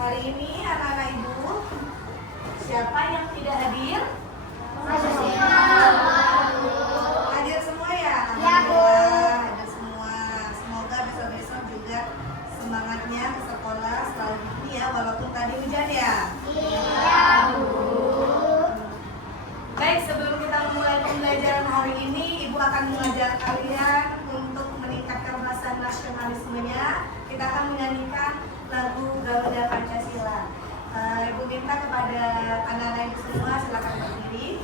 Hari ini anak-anak ibu, siapa yang tidak hadir? Hadir semua ya? Alhamdulillah, hadir semua. Semoga besok-besok juga semangatnya ke sekolah selalu gini ya, walaupun tadi hujan ya. Iya, Bu. Baik, sebelum kita memulai pembelajaran hari ini, Ibu akan mengajar kalian untuk meningkatkan rasa nasionalismenya. Kita akan menyanyikan lagu Garuda Pancasila. Ibu minta kepada anak-anak ibu semua silakan berdiri.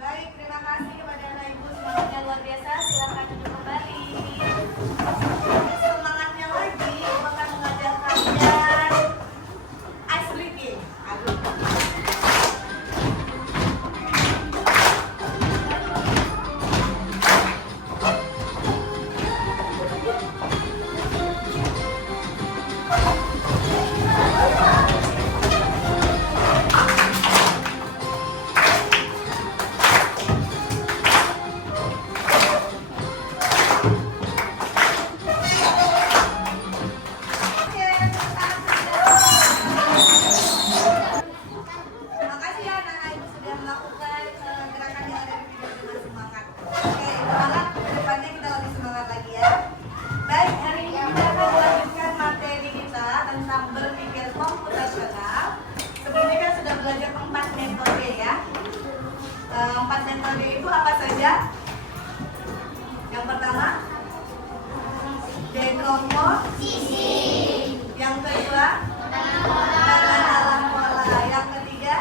Baik, terima kasih kepada anak ibu, semangatnya luar biasa. Silakan duduk kembali. Semangatnya lagi, ibu akan mengajar kalian ice breaking. Aduh. Terima kasih ya anak-anak ibu sudah melakukan gerakan yang ada di video dengan semangat. Oke, semangat kedepannya kita lebih semangat lagi ya. Baik, hari ini kita akan melanjutkan materi kita tentang berpikir komputasional. Sebelumnya kan sudah belajar 4 metode ya. 4 metode itu apa saja? Yang pertama, dekomposisi. Yang kedua, dalam pola. Yang ketiga,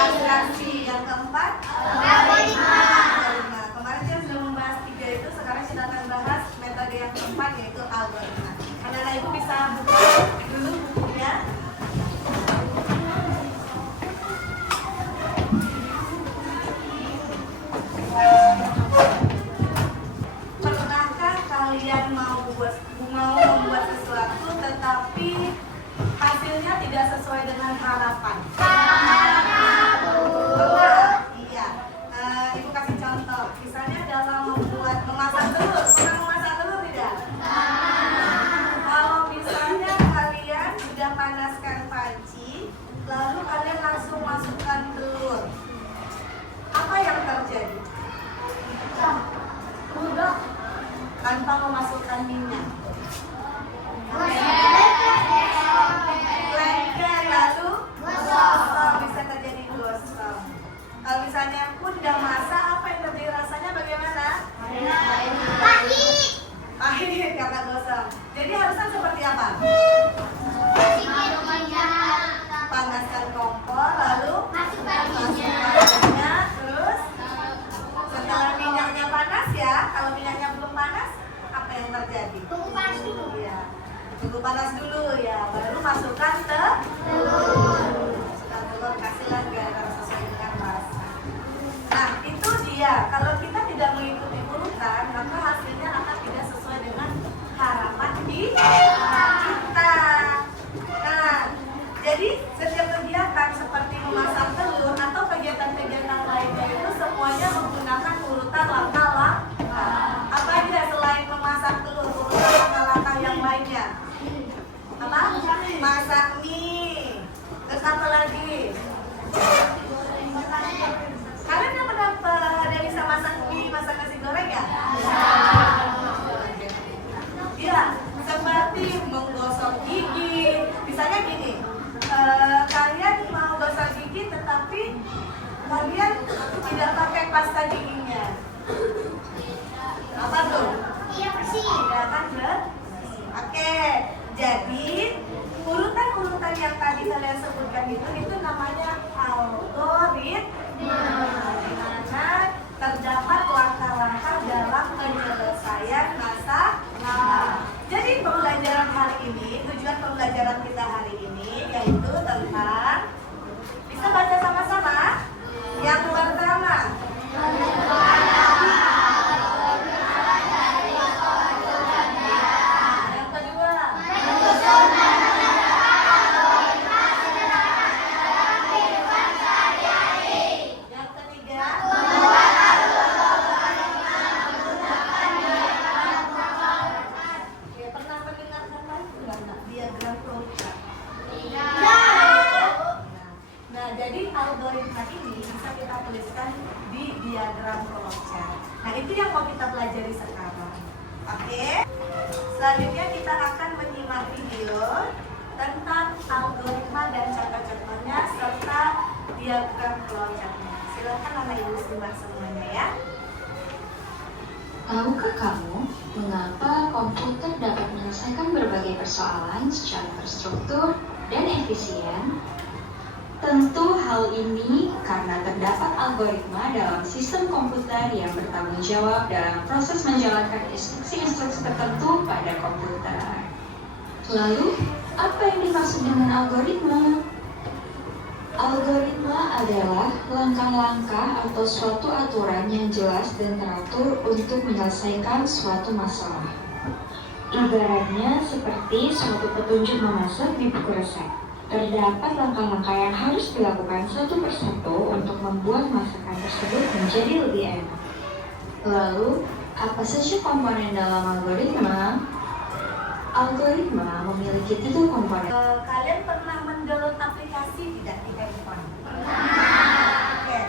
abstraksi. Yang keempat, algoritma. Kemarin kita sudah membahas 3 itu, sekarang kita akan bahas metode yang keempat yaitu algoritma. Anak-anak ibu bisa buka dulu bukunya. Pernahkah kalian mau membuat sesuatu tetapi hasilnya tidak sesuai dengan harapan? Pernah? Iya. Ibu kasih contoh. Misalnya dalam memasak telur. Pernah memasak telur tidak? Kalau misalnya kalian sudah panaskan panci, lalu kalian langsung masukkan telur, apa yang terjadi? Mudah. Tanpa memasukkan minyak. Lengket lalu gosong, bisa terjadi gosong. Kalau misalnya pun udah masak, apa yang terjadi rasanya bagaimana? Pahit karena gosong. Jadi harusnya seperti apa? Panaskan kompor lalu masukkan minyak, terus setelah minyaknya panas ya, kalau minyaknya belum panas, apa yang terjadi? Tunggu panas dulu. Iya. Tunggu panas dulu ya, baru masukkan telur. Masukkan telur, kasihlah garam sesuai dengan rasa. Nah, itu dia. Kalau kita tidak mengikuti urutan, maka hasilnya akan tidak sesuai dengan harapan kita. Nah, jadi setiap kegiatan seperti memasak telur atau kegiatan-kegiatan lainnya itu semuanya menggunakan urutan langkah-langkah. Apa aja selain memasak telur, urutan langkah-langkah yang lainnya? Apa? Masak mie. Terus apa lagi? Kalian yang pernah ada bisa masak mie, masak nasi goreng ya? Iya, seperti menggosok gigi. Misalnya gini, kalian mau gosok gigi tetapi kalian tidak pakai pasta giginya. Apa tuh? Reaksi. Tidak kan, Oke, jadi urutan-urutan yang tadi kalian sebutkan itu namanya algoritma. Di mana terdapat langkah-langkah dalam penyelesaian masalah. Jadi pembelajaran hari ini, tujuan pembelajaran kita hari ini yaitu tentang, bisa baca sama-sama? Yang pertama, yang kedua, yang ketiga, ya, pernah mendengarkan lagi nggak diagram flowchart? Nah, jadi algoritma ini bisa kita tuliskan di diagram flowchart. Nah, itu yang mau kita pelajari sekarang. Oke? Selanjutnya kita akan menyimak video tentang algoritma dan contoh-contohnya serta diagram flowchartnya. Silakan Anak Ibu simak semuanya ya. Tahukah kamu mengapa komputer dapat menyelesaikan berbagai persoalan secara terstruktur dan efisien? Tentu hal ini karena terdapat algoritma dalam sistem komputer yang bertanggung jawab dalam proses menjalankan instruksi-instruksi tertentu pada komputer. Lalu, apa yang dimaksud dengan algoritma? Algoritma adalah langkah-langkah atau suatu aturan yang jelas dan teratur untuk menyelesaikan suatu masalah. Ibaratnya seperti suatu petunjuk memasak di buku resep. Terdapat langkah-langkah yang harus dilakukan satu persatu untuk membuat masakan tersebut menjadi lebih enak. Lalu, apa saja komponen dalam algoritma? Algoritma memiliki 7 komponen. Kalian pernah mendownload aplikasi tidak di handphone? Oke.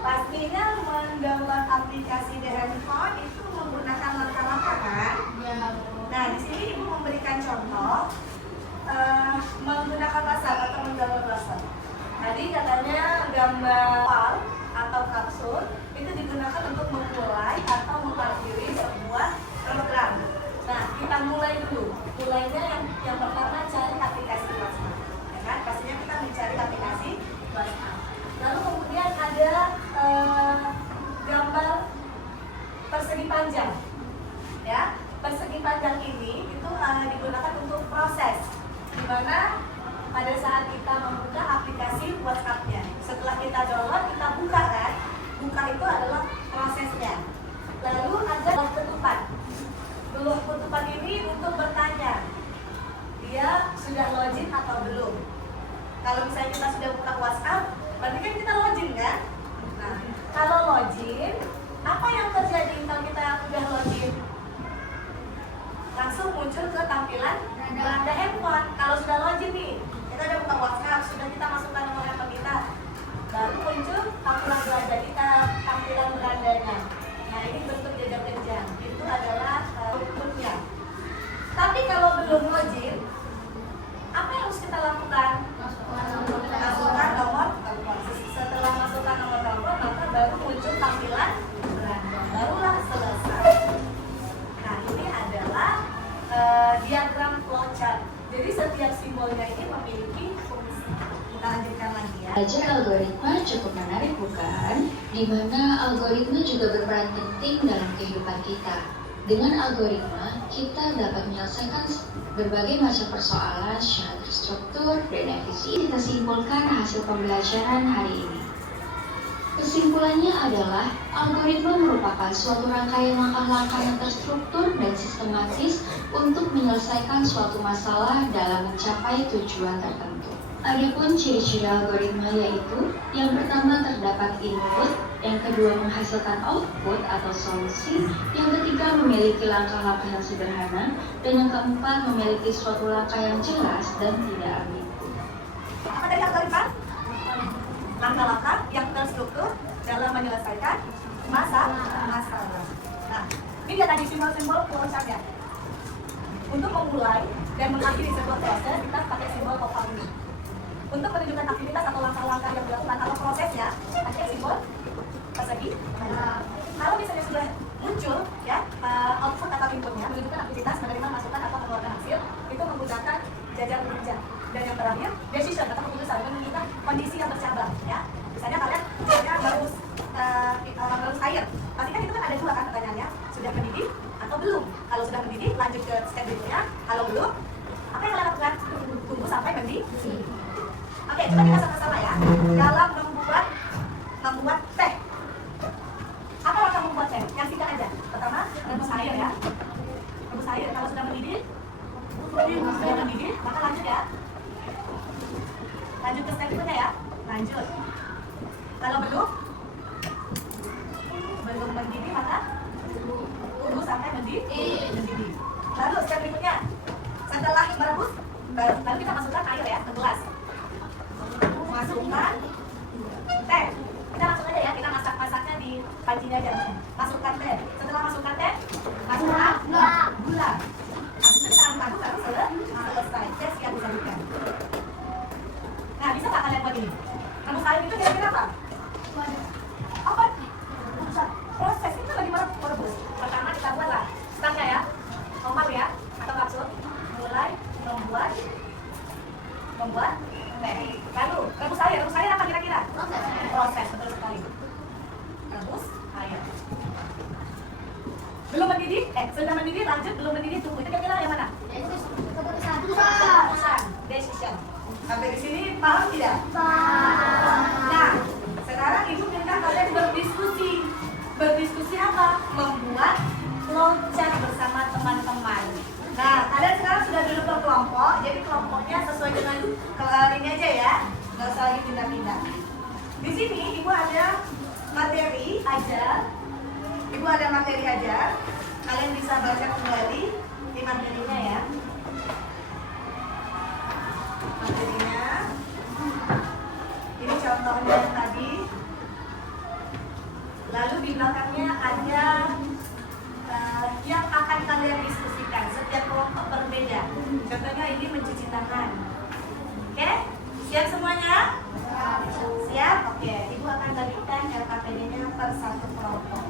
Pastinya mendownload aplikasi di handphone itu menggunakan langkah-langkah kan? Nah, di sini Ibu memberikan contoh menggunakan WhatsApp atau mendownload WhatsApp. Tadi katanya gambar file atau kapsul itu digunakan untuk memulai atau mengakhiri sebuah program. Nah, kita mulai dulu. Mulainya yang pertama cari aplikasi WhatsApp. Ya kan? Pastinya kita mencari aplikasi WhatsApp. Lalu kemudian ada gambar persegi panjang. Ya, persegi panjang ini itu digunakan untuk proses, di mana pada saat kita membuka aplikasi WhatsApp-nya, setelah kita download, kita buka kan? Buka itu adalah prosesnya. Lalu ada belah ketupat. Belah ketupat ini untuk bertanya, dia sudah login atau belum? Kalau misalnya kita sudah buka WhatsApp, berarti kan kita login kan? Nah, kalau login, apa yang terjadi kalau kita sudah login? Langsung muncul ke tampilan beranda handphone. Kalau sudah login nih, kita udah buka WhatsApp, sudah kita masukkan nomor handphone kita, baru muncul tampilan beranda kita, tampilan berandanya. Nah, ini bentuk jejak jejak. Itu adalah outputnya. Tapi kalau belum login, apa yang harus kita lakukan? Masukkan nomor telepon. Setelah masukkan nomor telepon, maka baru muncul tampilan beranda. Barulah selesai. Nah, ini adalah diagram flowchart. Jadi setiap simbolnya ini memiliki fungsi. Kita lanjutkan lagi ya. Belajar algoritma cukup menarik bukan? Di mana algoritma juga berperan penting dalam kehidupan kita. Dengan algoritma, kita dapat menyelesaikan berbagai macam persoalan secara terstruktur dan efisien. Kita simpulkan hasil pembelajaran hari ini. Kesimpulannya adalah, algoritma merupakan suatu rangkaian langkah-langkah yang terstruktur dan sistematis untuk menyelesaikan suatu masalah dalam mencapai tujuan tertentu. Adapun ciri-ciri algoritma yaitu, yang pertama terdapat input, yang kedua menghasilkan output atau solusi, yang ketiga memiliki langkah-langkah yang sederhana, dan yang keempat memiliki suatu langkah yang jelas dan tidak ambigu. Apa tadi algoritma? Langkah-langkah yang terstruktur dalam menyelesaikan masalah. Nah, ini dia tadi simbol-simbol flowchart-nya. Untuk memulai dan mengakhiri sebuah proses, kita pakai simbol oval ini. Untuk menunjukkan aktivitas atau langkah-langkah yang dilakukan atau prosesnya, pakai simbol persegi. Kalau merebus air. Pasti kan itu kan ada dua kan pertanyaannya, sudah mendidih atau belum. Kalau sudah mendidih, lanjut ke step berikutnya. Kalau belum, apa yang kalian lakukan? Tunggu sampai mendidih. Oke, coba kita sama-sama ya. Dalam membuat teh. Apa langkah membuat teh? Yang singkat aja. Pertama, rebus air ya. Rebus air. Kalau sudah mendidih, maka lanjut ya. Lanjut ke step berikutnya ya. Lanjut. Kalau belum mendidih, maka tunggu sampai mendidih. Lalu step berikutnya, setelah merebus, baru kita masukkan air ya ke gelas. Masukkan teh. Kita langsung aja ya, kita masaknya di pancinya aja. Masukkan teh. Setelah masukkan teh, masukkan gula. Habis itu kita aduk baru selesai. Teh siap disajikan. Nah, bisa nggak kalian buat ini? Rebus air itu kira-kira apa? Apa? Proses itu bagaimana merebus? Pertama kita buatlah startnya ya, normal ya, atau maksud mulai membuat teh. Lalu rebus air apa kira-kira? Proses, betul sekali. Rebus air. Belum mendidih, sudah mendidih lanjut, belum mendidih tunggu. Itu kira-kira yang mana? Keputusan, decision. Sampai di sini paham tidak? Nah, sekarang ibu minta kalian berdiskusi. Berdiskusi apa? Membuat flowchart bersama teman-teman. Nah, kalian sekarang sudah duduk berkelompok, jadi kelompoknya sesuai dengan ini aja ya, nggak usah lagi pindah-pindah. Di sini ibu ada materi ajar, kalian bisa baca kembali di materinya ya. Materinya, ini contohnya tadi. Lalu di belakangnya ada yang akan kalian diskusikan. Setiap kelompok berbeda. Contohnya ini mencuci tangan. Oke? Siap semuanya? Siap? Oke. Ibu akan bagikan LKPD-nya per satu kelompok.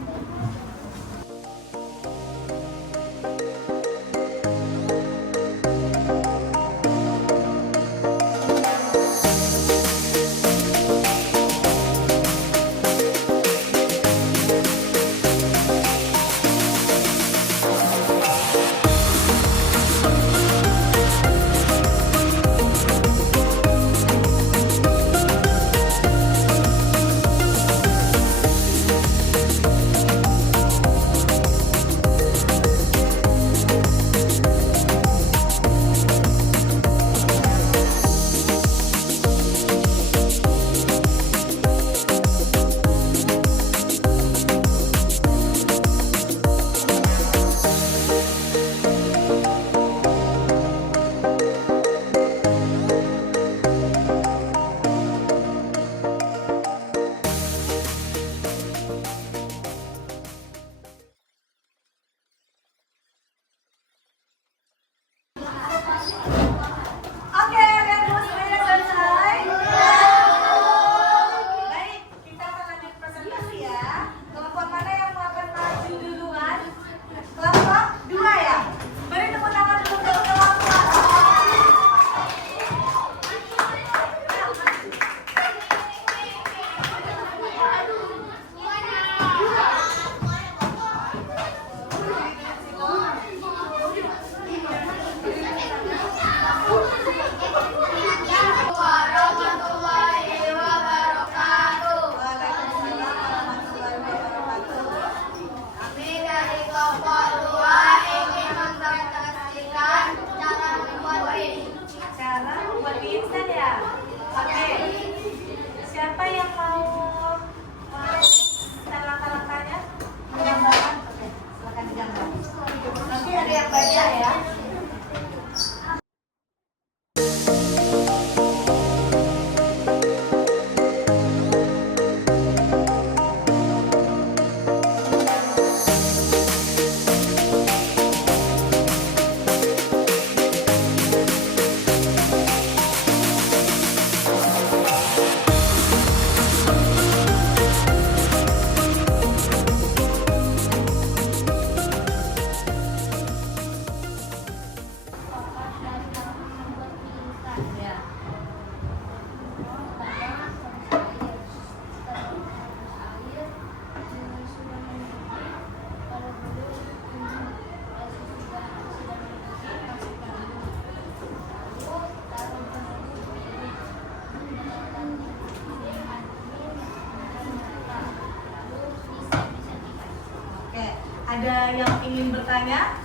Ada yang ingin bertanya?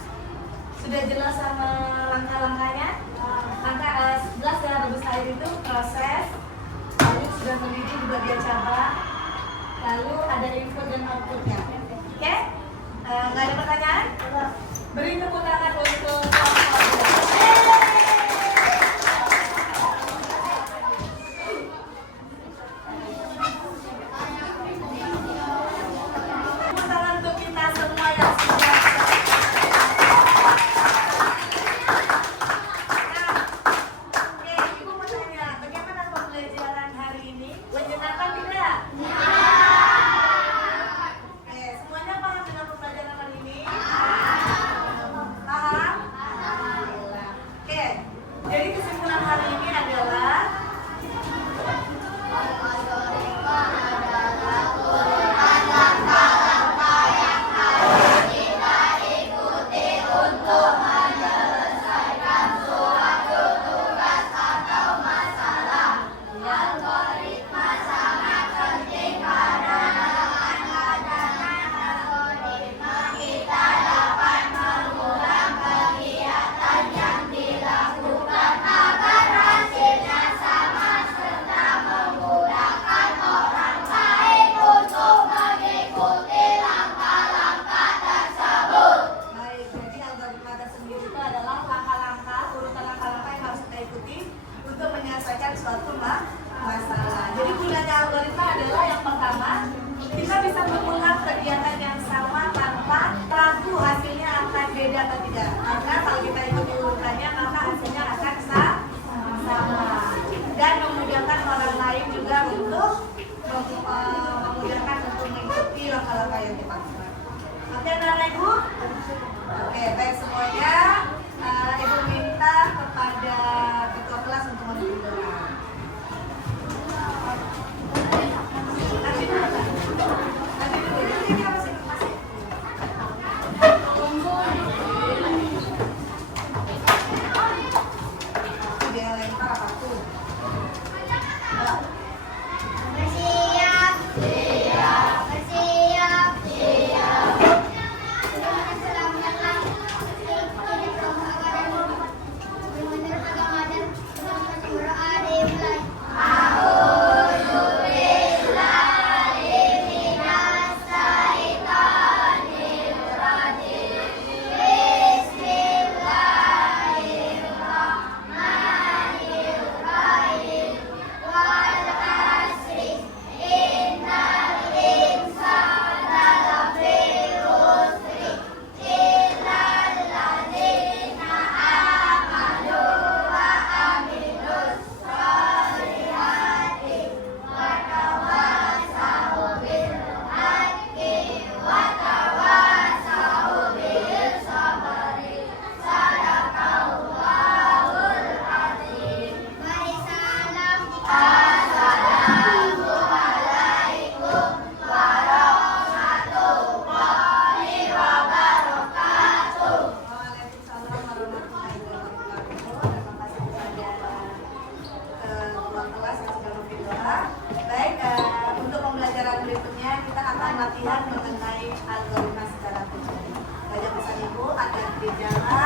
Sudah jelas sama langkah-langkahnya? Langkah 11 ya, rebus air itu proses. Lalu sudah mendidih juga dia cabang. Lalu ada input dan outputnya. Oke? Nggak ada pertanyaan? Beri tepuk tangan untuk tepuk tangan untuk kita semua yang sudah. Nah, oke, Ibu mau tanya, bagaimana pembelajaran hari ini? Menyenangkan tidak? Oke, semuanya paham dengan pembelajaran hari ini? Paham? Oke, jadi kesimpulan hari ini adalah baik, jadi algoritma tersendiri itu adalah langkah-langkah, urutan langkah-langkah yang harus kita ikuti untuk menyelesaikan suatu masalah. Jadi gunanya algoritma adalah yang pertama, kita bisa mengulang kegiatan yang sama tanpa ragu hasilnya akan beda atau tidak. Karena kalau kita ikuti urutannya, maka hasilnya akan sama. Dan memudahkan orang lain juga untuk memudahkan untuk mengikuti langkah-langkah yang dimaksud. Oke, anak Ibu? Oke, baik semuanya. Ibu minta kepada ketua kelas untuk memimpin doa. Nanti dulu. Nanti dulu. Ini apa sih? Masih. Dia lempar apa tuh? Bersiap. Bersiap. Menurut agama dan berdoa dimulai. Mari salam. Waalaikumsalam warahmatullahi wabarakatuh. Terima kasih kepada ketua kelas yang sudah memimpin doa. Baik, untuk pembelajaran berikutnya kita akan latihan mengenai algoritma secara terjadi. Banyak pesan Ibu agar berjalan